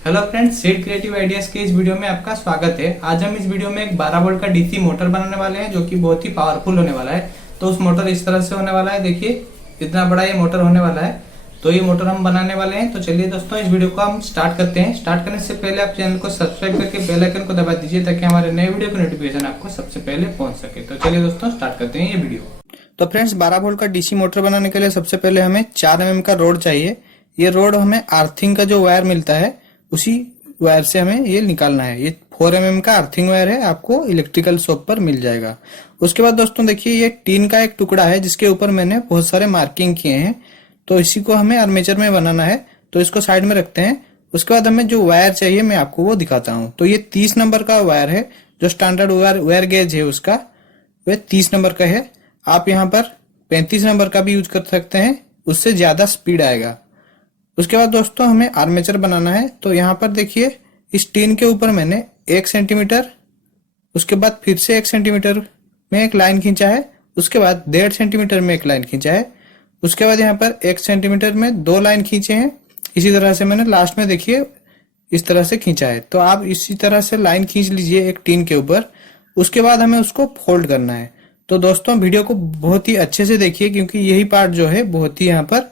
Hello friends, seed creative ideas के इस video में आपका स्वागत है। आज हम इस वीडियो में एक 12 वोल्ट का डीसी मोटर बनाने वाले हैं जो कि बहुत ही पावरफुल होने वाला है। तो उस मोटर इस तरह से होने वाला है, देखिए इतना बड़ा ये मोटर होने वाला है। तो ये मोटर हम बनाने वाले हैं। तो चलिए दोस्तों, इस वीडियो को हम स्टार्ट करते हैं। स्टार्ट करने से पहले आप चैनल को सब्सक्राइब करके बेल आइकन को दबा दीजिए ताकि हमारे नए वीडियो की नोटिफिकेशन आपको सबसे पहले पहुंच सके। तो चलिए दोस्तों, स्टार्ट करते हैं ये वीडियो। तो फ्रेंड्स, 12 वोल्ट का डीसी मोटर बनाने के लिए सबसे पहले हमें 4 mm का रोड चाहिए। ये रोड हमें अर्थिंग का जो वायर मिलता है उसी वायर से हमें ये निकालना है। ये 4 mm का अर्थिंग वायर है, आपको इलेक्ट्रिकल शॉप पर मिल जाएगा। उसके बाद दोस्तों देखिए, ये टीन का एक टुकड़ा है जिसके ऊपर मैंने बहुत सारे मार्किंग किए हैं। तो इसी को हमें आर्मेचर में बनाना है, तो इसको साइड में रखते हैं। उसके बाद हमें जो वायर चाहिए मैं आपको वो दिखाता हूँ। तो ये 30 नंबर का वायर है, जो स्टैंडर्ड वायर गेज है उसका वह 30 नंबर का है। आप यहाँ पर 35 नंबर का भी यूज कर सकते हैं, उससे ज्यादा स्पीड आएगा। उसके बाद दोस्तों हमें आर्मेचर बनाना है। तो यहाँ पर देखिए, इस टीन के ऊपर मैंने 1 सेंटीमीटर, उसके बाद फिर से 1 सेंटीमीटर में एक लाइन खींचा है। उसके बाद 1.5 सेंटीमीटर में एक लाइन खींचा है। उसके बाद यहाँ पर 1 सेंटीमीटर में 2 लाइन खींचे हैं। इसी तरह से मैंने लास्ट में देखिए इस तरह से खींचा है। तो आप इसी तरह से लाइन खींच लीजिए एक टीन के ऊपर। उसके बाद हमें उसको फोल्ड करना है। तो दोस्तों वीडियो को बहुत ही अच्छे से देखिए, क्योंकि यही पार्ट जो है बहुत ही यहाँ पर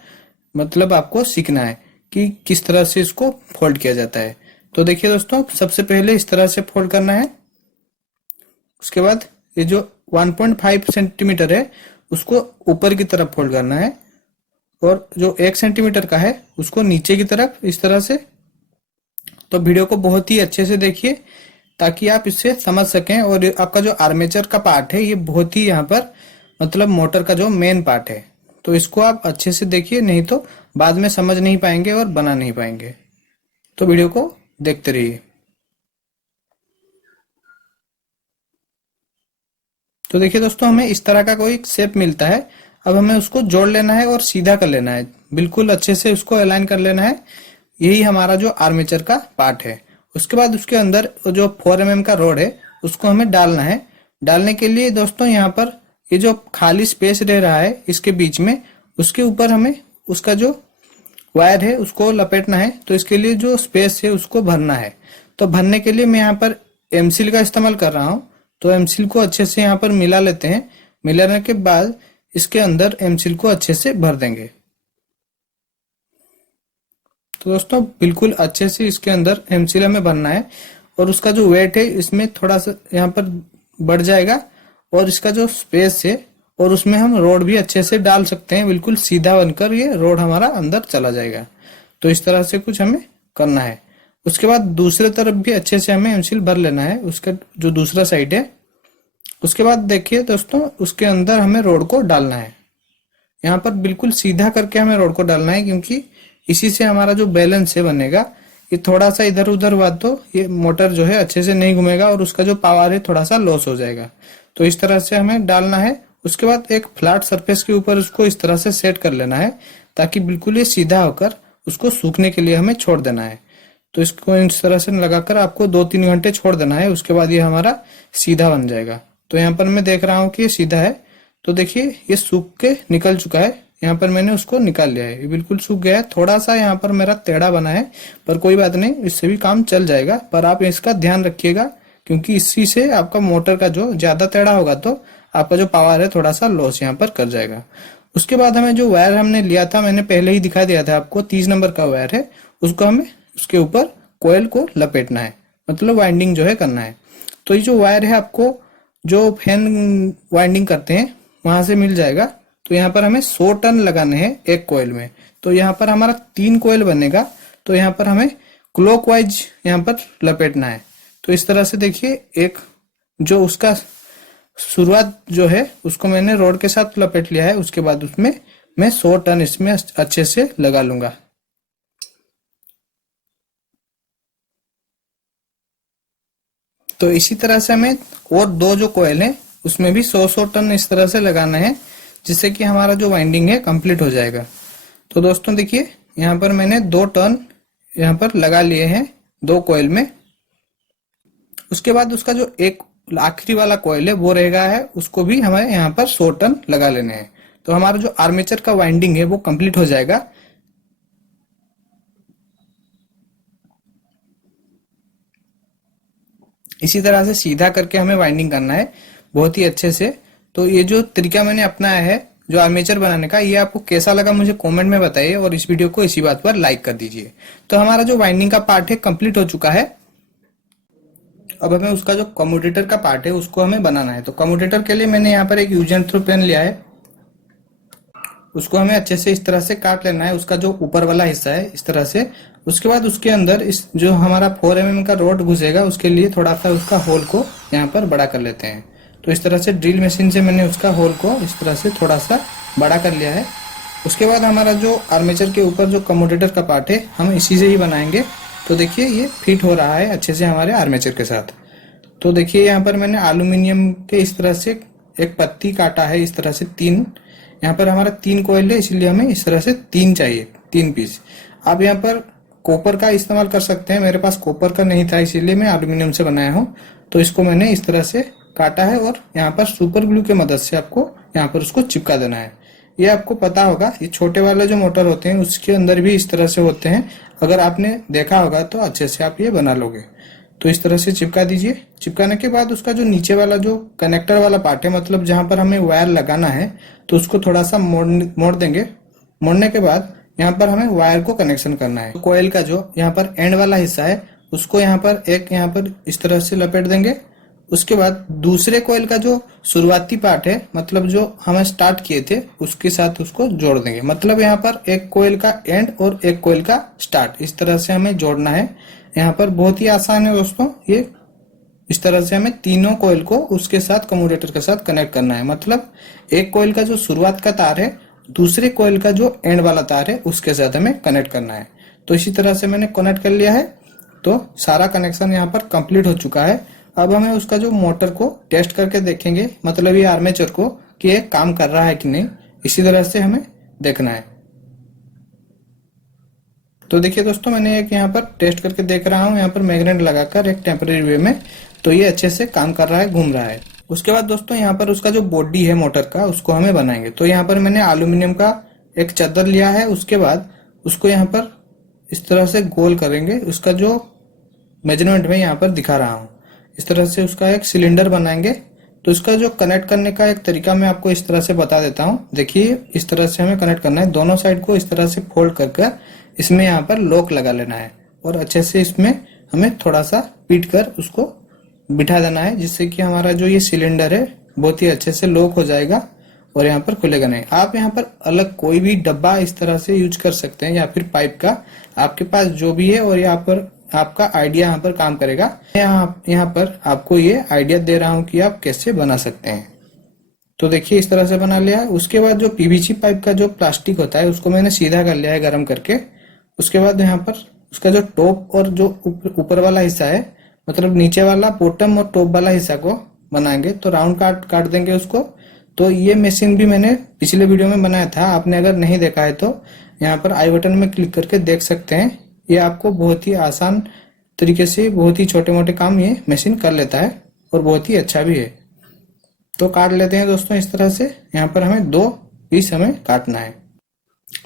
मतलब आपको सीखना है कि किस तरह से इसको फोल्ड किया जाता है। तो देखिए दोस्तों, सबसे पहले इस तरह से फोल्ड करना है। उसके बाद ये जो 1.5 सेंटीमीटर है उसको ऊपर की तरफ फोल्ड करना है, और जो 1 सेंटीमीटर का है उसको नीचे की तरफ, इस तरह से। तो वीडियो को बहुत ही अच्छे से देखिए ताकि आप इससे समझ सकें। और आपका जो आर्मेचर का पार्ट है ये बहुत ही यहाँ पर मतलब मोटर का जो मेन पार्ट है, तो इसको आप अच्छे से देखिए, नहीं तो बाद में समझ नहीं पाएंगे और बना नहीं पाएंगे। तो वीडियो को देखते रहिए। तो देखिए दोस्तों, हमें इस तरह का कोई शेप मिलता है। अब हमें उसको जोड़ लेना है और सीधा कर लेना है, बिल्कुल अच्छे से उसको अलाइन कर लेना है। यही हमारा जो आर्मेचर का पार्ट है। उसके बाद उसके अंदर जो 4 mm का रोड है उसको हमें डालना है। डालने के लिए दोस्तों यहाँ पर ये जो खाली स्पेस रह रहा है इसके बीच में, उसके ऊपर हमें उसका जो वायर है उसको लपेटना है। तो इसके लिए जो स्पेस है उसको भरना है। तो भरने के लिए मैं यहाँ पर एमसील का इस्तेमाल कर रहा हूँ। तो एमसील को अच्छे से यहाँ पर मिला लेते हैं। मिलाने के बाद इसके अंदर एमसील को अच्छे से भर देंगे। तो दोस्तों बिल्कुल अच्छे से इसके अंदर एमसील हमें भरना है, और उसका जो वेट है इसमें थोड़ा सा यहाँ पर बढ़ जाएगा। और इसका जो स्पेस है और उसमें हम रोड भी अच्छे से डाल सकते हैं, बिल्कुल सीधा बनकर ये रोड हमारा अंदर चला जाएगा। तो इस तरह से कुछ हमें करना है। उसके बाद दूसरे तरफ भी अच्छे से हमें एमसील भर लेना है, उसका जो दूसरा साइड है। उसके बाद देखिए दोस्तों, उसके अंदर हमें रोड को डालना है। यहाँ पर बिल्कुल सीधा करके हमें रोड को डालना है, क्योंकि इसी से हमारा जो बैलेंस है बनेगा। ये थोड़ा सा इधर उधर हुआ तो ये मोटर जो है अच्छे से नहीं घूमेगा और उसका जो पावर है थोड़ा सा लॉस हो जाएगा। तो इस तरह से हमें डालना है। उसके बाद एक फ्लैट सरफेस के ऊपर उसको इस तरह से सेट कर लेना है, ताकि बिल्कुल ये सीधा होकर उसको सूखने के लिए हमें छोड़ देना है। तो इसको इस तरह से लगाकर आपको 2-3 घंटे छोड़ देना है। उसके बाद ये हमारा सीधा बन जाएगा। तो यहाँ पर मैं देख रहा हूँ कि ये सीधा है। तो देखिए ये सूख के निकल चुका है। यहाँ पर मैंने उसको निकाल लिया है, ये बिल्कुल सूख गया है। थोड़ा सा यहाँ पर मेरा टेढ़ा बना है, पर कोई बात नहीं, इससे भी काम चल जाएगा। पर आप इसका ध्यान रखिएगा, क्योंकि इसी से आपका मोटर का जो ज्यादा टेढ़ा होगा तो आपका जो पावर है थोड़ा सा लॉस यहाँ पर कर जाएगा। उसके बाद हमें जो वायर हमने लिया था, मैंने पहले ही दिखा दिया था आपको, 30 नंबर का वायर है, उसको हमें उसके ऊपर कोयल को लपेटना है, मतलब वाइंडिंग जो है करना है। तो ये जो वायर है आपको जो फैन वाइंडिंग करते हैं वहां से मिल जाएगा। तो यहाँ पर हमें 100 टर्न लगाने हैं एक कोयल में। तो यहाँ पर हमारा 3 कोयल बनेगा। तो यहाँ पर हमें क्लॉकवाइज यहाँ पर लपेटना है। तो इस तरह से देखिए, एक जो उसका शुरुआत जो है उसको मैंने रोड के साथ लपेट लिया है। उसके बाद उसमें मैं 100 टर्न इसमें अच्छे से लगा लूंगा। तो इसी तरह से हमें और 2 जो कोयल है उसमें भी 100-100 टर्न इस तरह से लगाना है, जिससे कि हमारा जो वाइंडिंग है कंप्लीट हो जाएगा। तो दोस्तों देखिए, यहाँ पर मैंने 2 टर्न यहाँ पर लगा लिए हैं 2 कोयल में। उसके बाद उसका जो एक आखिरी वाला कोयल है वो रहेगा है, उसको भी हमें यहाँ पर 100 टर्न लगा लेने हैं। तो हमारा जो आर्मेचर का वाइंडिंग है वो कंप्लीट हो जाएगा। इसी तरह से सीधा करके हमें वाइंडिंग करना है बहुत ही अच्छे से। तो ये जो तरीका मैंने अपनाया है जो आर्मेचर बनाने का, ये आपको कैसा लगा मुझे कमेंट में बताइए और इस वीडियो को इसी बात पर लाइक कर दीजिए। तो हमारा जो वाइंडिंग का पार्ट है कंप्लीट हो चुका है। अब हमें उसका जो कम्यूटेटर का पार्ट है उसको हमें बनाना है। तो कम्यूटेटर के लिए मैंने यहाँ पर एक यूज एंड थ्रो पेन लिया है, उसको हमें अच्छे से इस तरह से काट लेना है, उसका जो ऊपर वाला हिस्सा है इस तरह से। उसके बाद उसके अंदर इस जो हमारा 4 mm का रोड घुसेगा उसके लिए थोड़ा सा उसका होल को यहाँ पर बड़ा कर लेते हैं। तो इस तरह से ड्रिल मशीन से मैंने उसका होल को इस तरह से थोड़ा सा बड़ा कर लिया है। उसके बाद हमारा जो आर्मेचर के ऊपर जो कम्यूटेटर का पार्ट है हम इसी से ही बनाएंगे। तो देखिए ये फिट हो रहा है अच्छे से हमारे आर्मेचर के साथ। तो देखिए यहाँ पर मैंने एल्यूमिनियम के इस तरह से एक पत्ती काटा है, इस तरह से 3। यहाँ पर हमारा 3 कॉइल है इसीलिए हमें इस तरह से 3 चाहिए, 3 पीस। आप यहाँ पर कॉपर का इस्तेमाल कर सकते हैं, मेरे पास कॉपर का नहीं था इसीलिए मैं एल्यूमिनियम से बनाया हूँ। तो इसको मैंने इस तरह से काटा है और यहाँ पर सुपर ग्लू की मदद से आपको यहाँ पर उसको चिपका देना है। ये आपको पता होगा ये छोटे वाले जो मोटर होते हैं उसके अंदर भी इस तरह से होते हैं, अगर आपने देखा होगा तो अच्छे से आप ये बना लोगे। तो इस तरह से चिपका दीजिए। चिपकाने के बाद उसका जो नीचे वाला जो कनेक्टर वाला पार्ट है, मतलब जहां पर हमें वायर लगाना है, तो उसको थोड़ा सा मोड़ देंगे। मोड़ने के बाद यहाँ पर हमें वायर को कनेक्शन करना है। कोयल का जो यहाँ पर एंड वाला हिस्सा है उसको यहाँ पर इस तरह से लपेट देंगे। उसके बाद दूसरे कोयल का जो शुरुआती पार्ट है, मतलब जो हमें स्टार्ट किए थे उसके साथ उसको जोड़ देंगे। मतलब यहाँ पर एक कोयल का एंड और एक कोयल का स्टार्ट इस तरह से हमें जोड़ना है। यहाँ पर बहुत ही आसान है दोस्तों, ये इस तरह से हमें तीनों कोयल को उसके साथ कम्यूटेटर के साथ कनेक्ट करना है। मतलब एक कोयल का जो शुरुआत का तार है दूसरे कोयल का जो एंड वाला तार है उसके साथ हमें कनेक्ट करना है। तो इसी तरह से मैंने कनेक्ट कर लिया है। तो सारा कनेक्शन यहाँ पर कंप्लीट हो चुका है। अब हमें उसका जो मोटर को टेस्ट करके देखेंगे, मतलब ये आर्मेचर को, कि ये काम कर रहा है कि नहीं, इसी तरह से हमें देखना है। तो देखिए दोस्तों मैंने एक यहाँ पर टेस्ट करके देख रहा हूँ, यहाँ पर मैग्नेट लगाकर एक टेम्परेरी वे में, तो ये अच्छे से काम कर रहा है, घूम रहा है। उसके बाद दोस्तों यहाँ पर उसका जो बॉडी है मोटर का उसको हमें बनाएंगे। तो यहाँ पर मैंने एल्यूमिनियम का एक चादर लिया है, उसके बाद उसको यहाँ पर इस तरह से गोल करेंगे। उसका जो मेजरमेंट में यहाँ पर दिखा रहा हूँ इस तरह से उसका एक सिलेंडर बनाएंगे। तो इसका जो कनेक्ट करने का एक तरीका मैं आपको इस तरह से बता देता हूँ। देखिए इस तरह से हमें कनेक्ट करना है, दोनों साइड को इस तरह से फोल्ड कर इसमें यहाँ पर लॉक लगा लेना है और अच्छे से इसमें हमें थोड़ा सा पीट कर उसको बिठा देना है, जिससे कि हमारा जो ये सिलेंडर है बहुत ही अच्छे से लॉक हो जाएगा और यहाँ पर खुलेगा नहीं। आप यहाँ पर अलग कोई भी डब्बा इस तरह से यूज कर सकते हैं या फिर पाइप का, आपके पास जो भी है, और यहाँ पर आपका आइडिया यहाँ पर काम करेगा। यहाँ पर आपको ये आइडिया दे रहा हूँ कि आप कैसे बना सकते हैं। तो देखिए इस तरह से बना लिया है। उसके बाद जो पीवीसी पाइप का जो प्लास्टिक होता है उसको मैंने सीधा कर लिया है गर्म करके। उसके बाद यहाँ पर उसका जो टॉप और जो ऊपर वाला हिस्सा है, मतलब नीचे वाला बॉटम और टॉप वाला हिस्सा को बनाएंगे। तो राउंड काट देंगे उसको। तो ये मशीन भी मैंने पिछले वीडियो में बनाया था, आपने अगर नहीं देखा है तो यहाँ पर आई बटन में क्लिक करके देख सकते हैं। ये आपको बहुत ही आसान तरीके से बहुत ही छोटे मोटे काम ये मशीन कर लेता है और बहुत ही अच्छा भी है। तो काट लेते हैं दोस्तों इस तरह से। यहाँ पर हमें 2 पीस हमें काटना है।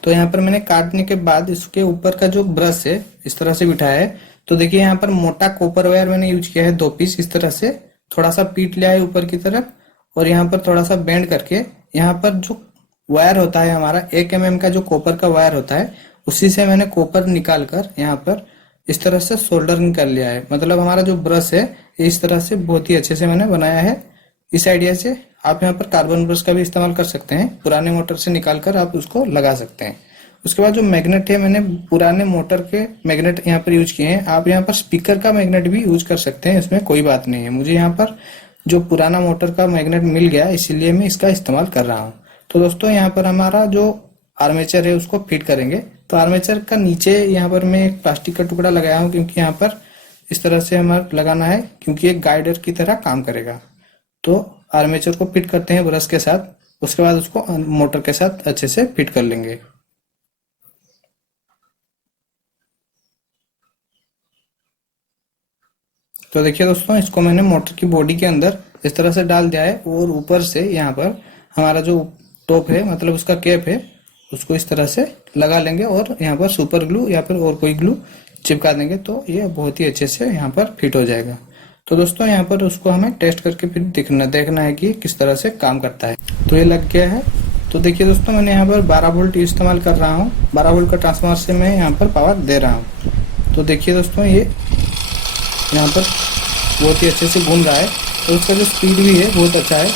तो यहाँ पर मैंने काटने के बाद इसके ऊपर का जो ब्रश है इस तरह से बिठाया है। तो देखिए यहाँ पर मोटा कॉपर वायर मैंने यूज किया है 2 पीस, इस तरह से थोड़ा सा पीट लिया है ऊपर की तरफ और यहाँ पर थोड़ा सा बेंड करके यहाँ पर जो वायर होता है हमारा 1 mm का जो कॉपर का वायर होता है उसी से मैंने कॉपर निकाल कर यहाँ पर इस तरह से सोल्डरिंग कर लिया है। मतलब हमारा जो ब्रश है इस तरह से बहुत ही अच्छे से मैंने बनाया है। इस आइडिया से आप यहाँ पर कार्बन ब्रश का भी इस्तेमाल कर सकते हैं, पुराने मोटर से निकाल कर आप उसको लगा सकते हैं। उसके बाद जो मैग्नेट है मैंने पुराने मोटर के मैग्नेट यहाँ पर यूज किए हैं। आप यहाँ पर स्पीकर का मैग्नेट भी यूज कर सकते हैं, इसमें कोई बात नहीं है। मुझे यहाँ पर जो पुराना मोटर का मैग्नेट मिल गया इसीलिए मैं इसका इस्तेमाल कर रहा हूँ। तो दोस्तों यहाँ पर हमारा जो आर्मेचर है उसको फिट करेंगे। तो आर्मेचर का नीचे यहाँ पर मैं एक प्लास्टिक का टुकड़ा लगाया हूँ, क्योंकि यहाँ पर इस तरह से हमें लगाना है, क्योंकि एक गाइडर की तरह काम करेगा। तो आर्मेचर को फिट करते हैं ब्रश के साथ, उसके बाद उसको मोटर के साथ अच्छे से फिट कर लेंगे। तो देखिए दोस्तों इसको मैंने मोटर की बॉडी के अंदर इस तरह से डाल दिया है और ऊपर से यहाँ पर हमारा जो टॉप है, मतलब उसका कैप है, उसको इस तरह से लगा लेंगे और यहाँ पर सुपर ग्लू या फिर और कोई ग्लू चिपका देंगे। तो ये बहुत ही अच्छे से यहाँ पर फिट हो जाएगा। तो दोस्तों यहाँ पर उसको हमें टेस्ट करके फिर देखना है कि किस तरह से काम करता है। तो ये लग गया है। तो देखिए दोस्तों, मैंने यहाँ पर 12 वोल्ट इस्तेमाल कर रहा हूँ। 12 वोल्ट का ट्रांसफार्मर से मैं यहाँ पर पावर दे रहा हूँ। तो देखिए दोस्तों, ये यहाँ पर बहुत ही अच्छे से घूम रहा है। तो उसका जो स्पीड भी है बहुत अच्छा है।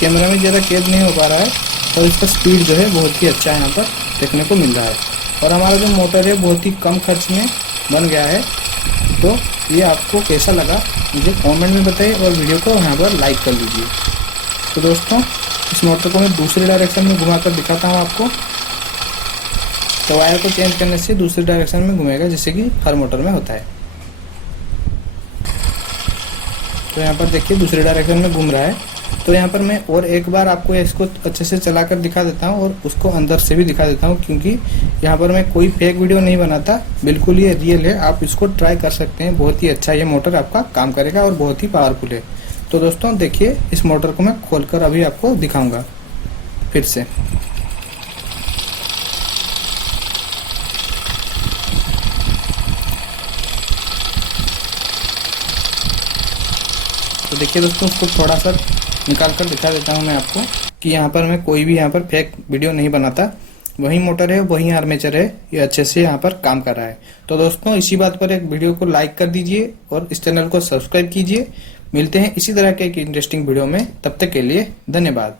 कैमरा में ज़्यादा कैद नहीं हो पा रहा है, और इसका स्पीड जो है बहुत ही अच्छा यहाँ पर देखने को मिल रहा है। और हमारा जो मोटर है बहुत ही कम खर्च में बन गया है। तो ये आपको कैसा लगा मुझे कमेंट में बताइए, और वीडियो को यहाँ पर लाइक कर लीजिए। तो दोस्तों, इस मोटर को मैं दूसरे डायरेक्शन में घुमाकर दिखाता हूँ आपको। तो वायर को चेंज करने से दूसरे डायरेक्शन में घूमेगा, जैसे कि हर मोटर में होता है। तो यहाँ पर देखिए दूसरे डायरेक्शन में घूम रहा है। तो यहाँ पर मैं और एक बार आपको इसको अच्छे से चलाकर दिखा देता हूँ, और उसको अंदर से भी दिखा देता हूँ, क्योंकि यहाँ पर मैं कोई फेक वीडियो नहीं बनाता, बिल्कुल ये रियल है। आप इसको ट्राई कर सकते हैं, बहुत ही अच्छा ये मोटर आपका काम करेगा और बहुत ही पावरफुल है। तो दोस्तों देखिए, इस मोटर को मैं खोलकर अभी आपको दिखाऊंगा फिर से। तो देखिए दोस्तों, उसको थोड़ा सा निकाल कर दिखा देता हूँ मैं आपको कि यहाँ पर मैं कोई भी यहाँ पर फेक वीडियो नहीं बनाता। वही मोटर है, वही आर्मेचर है, ये अच्छे से यहाँ पर काम कर रहा है। तो दोस्तों, इसी बात पर एक वीडियो को लाइक कर दीजिए और इस चैनल को सब्सक्राइब कीजिए। मिलते हैं इसी तरह के एक इंटरेस्टिंग वीडियो में, तब तक के लिए धन्यवाद।